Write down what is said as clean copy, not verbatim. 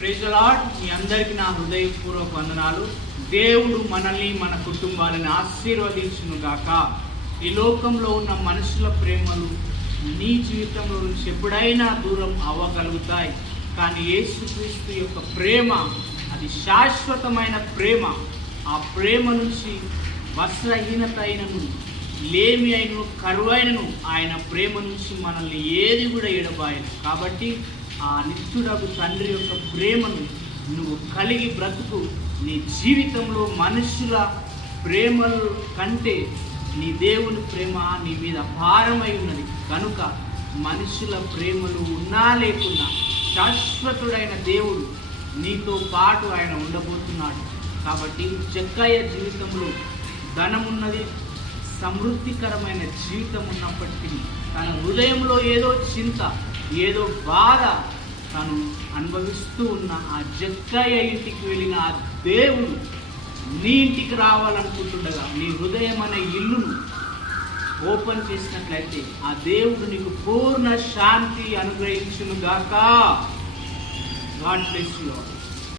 Praise the lord. మీ అందరికీ నా హృదయపూర్వక వందనాలు. దేవుడు మనల్ని మన కుటుంబాలను ఆశీర్వదించును గాక. ఈ లోకంలో ఉన్న మనుషుల ప్రేమలు నీ జీవితంలో నుంచి ఎప్పుడైనా దూరం అవ్వగలుగుతాయి. కానీ యేసుక్రీస్తు యొక్క ప్రేమ అది శాశ్వతమైన ప్రేమ. ఆ ప్రేమ నుంచి వస్త్రహీనత అయినను, లేమి అయినను, కరువైనను ఆయన ప్రేమ నుంచి మనల్ని ఏది కూడా ఎడబాయదు. కాబట్టి ఆ నిత్యుడగు తండ్రి యొక్క ప్రేమను నువ్వు కలిగి బ్రతుకు. నీ జీవితంలో మనుషుల ప్రేమల కంటే నీ దేవుని ప్రేమ నీ మీద భారమై ఉన్నది కనుక మనుషుల ప్రేమలు ఉన్నా లేకున్నా శాశ్వతుడైన దేవుడు నీతో పాటు ఆయన ఉండబోతున్నాడు. కాబట్టి జక్కయ్య జీవితంలో ధనం ఉన్నది, సమృద్ధికరమైన జీవితం ఉన్నప్పటికీ తన హృదయంలో ఏదో చింత, ఏదో బాధ తను అనుభవిస్తూ ఉన్న ఆ జక్కయ్య ఇంటికి వెళ్ళిన ఆ దేవుడు నీ ఇంటికి రావాలనుకుంటుండగా నీ హృదయం అనే ఇల్లును ఓపెన్ చేసినట్లయితే ఆ దేవుడు నీకు పూర్ణ శాంతి అనుగ్రహించును గాక. God bless you all.